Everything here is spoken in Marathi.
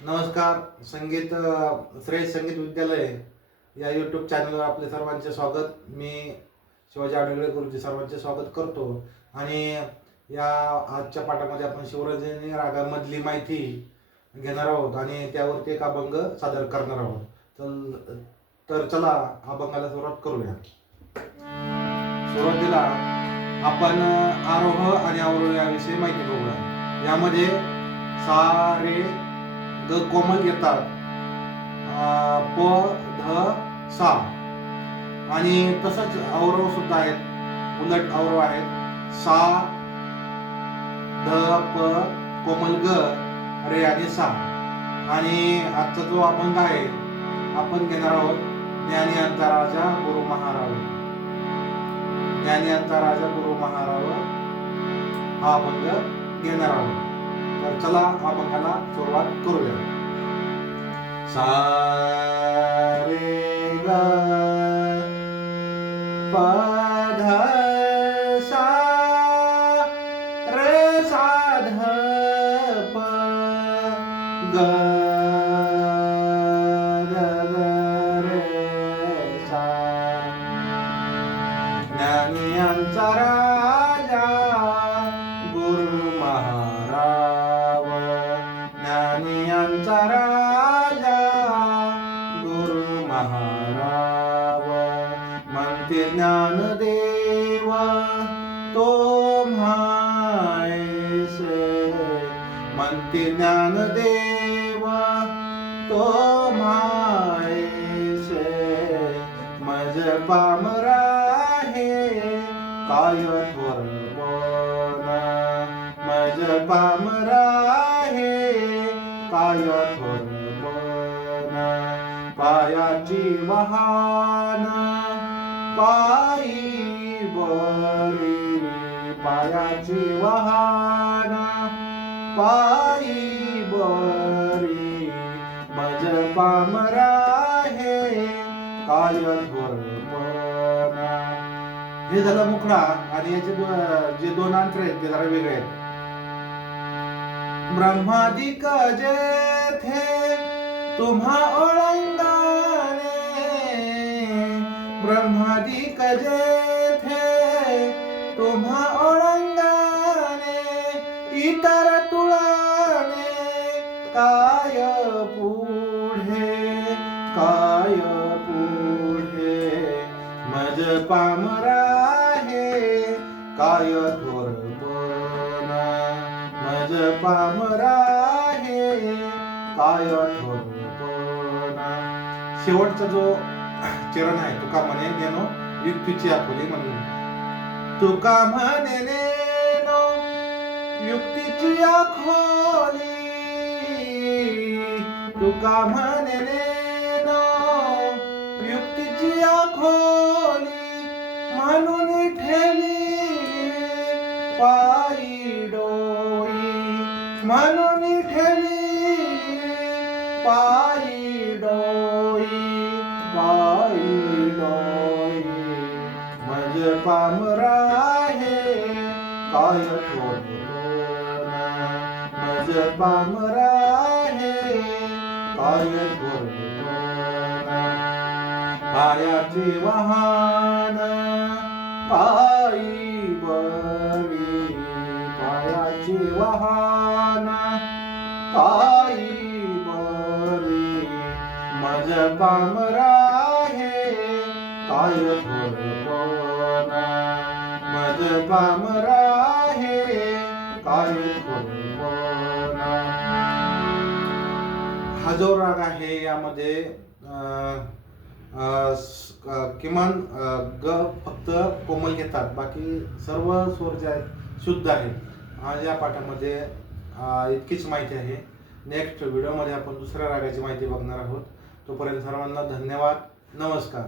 नमस्कार. श्रेय संगीत विद्यालय या यूट्यूब चॅनलवर आपले सर्वांचे स्वागत. मी शिवाजी आडगळे गुरुजी सर्वांचे स्वागत करतो. आणि या आजच्या पाठामध्ये आपण शिवरंजनी रागामधली माहिती घेणार आहोत आणि त्यावरती एक अभंग सादर करणार आहोत. तर चला अभंगाला सुरुवात करूया. सुरुवातीला आपण आरोह आणि अवरोह याविषयी माहिती बघूया. यामध्ये सा रे ग कोमल येतात, प ध सा, आणि तसंच अवरोह सुद्धा आहेत, उलट अवरोह आहेत. सा ध प कोमल ग रे आणि सा. आणि आजचा जो अभंग आहे आपण घेणार आहोत ज्ञानियांचा राजा गुरु महाराव. ज्ञानियांचा राजा गुरु महाराव हा अभंग घेणार आहोत. तर चला अभंगाला सुरुवात करूया. सा रे ग प ध सा रे सा ध प ग रे सा. ज्ञानियांचा राजा गुरु महाराव. ज्ञानियांचा राजा गुरु महाराव. म्हणते ज्ञानदेव तो म्हायसे. म्हणते ज्ञानदेव तो म्हायसे. मज पामरा हे काय थोर बोना. मज पामरा हे काय थोर बोना. पायाची वहान पायी बरी. पायाची वहान पायी बरी. मज पामरा हे काय थोर बोना. हे झालं मुखडा. आणि याचे जे दोन अंतर आहेत ते जरा वेगळे आहेत. ब्रह्मादिक जेथे तुम्हा ओळंगाने. ब्रह्मादिक जेथे तुम्हा ओळंगाने. इतर तुळाने काय पुढे काय पुढे. मज पामरा हे काय थोर बोना. मज पामरा हे काय थोर बोना. शेवटचा जो चरण आहे तुका म्हणे नेनो युक्तीची आखोली म्हणून. तुका म्हणे नेनो युक्तीची आखोली. तुका म्हणे नेनो युक्तीची आखोली. म्हणून ठेली पायी डोई. म्हणून ठेली पायी डोई. पायी डोई. मज पामरा हे काय थोर बोना. मज पामरा हे काय थोर बोना. पायाची वहान पायी बरी. पायाची वहान पायी बरी. मज पामरा हे काय थोर बोना. मज पामरा हे काय थोर बोना. हा जो राग आहे यामध्ये किमान ग फक्त कोमल घेतात, बाकी सर्व स्वर जे आहेत शुद्ध आहेत. आज या पाठामध्ये इतकीच माहिती आहे. नेक्स्ट व्हिडिओमध्ये आपण दुसऱ्या रागाची माहिती बघणार आहोत. तोपर्यंत सर्वांना धन्यवाद. नमस्कार.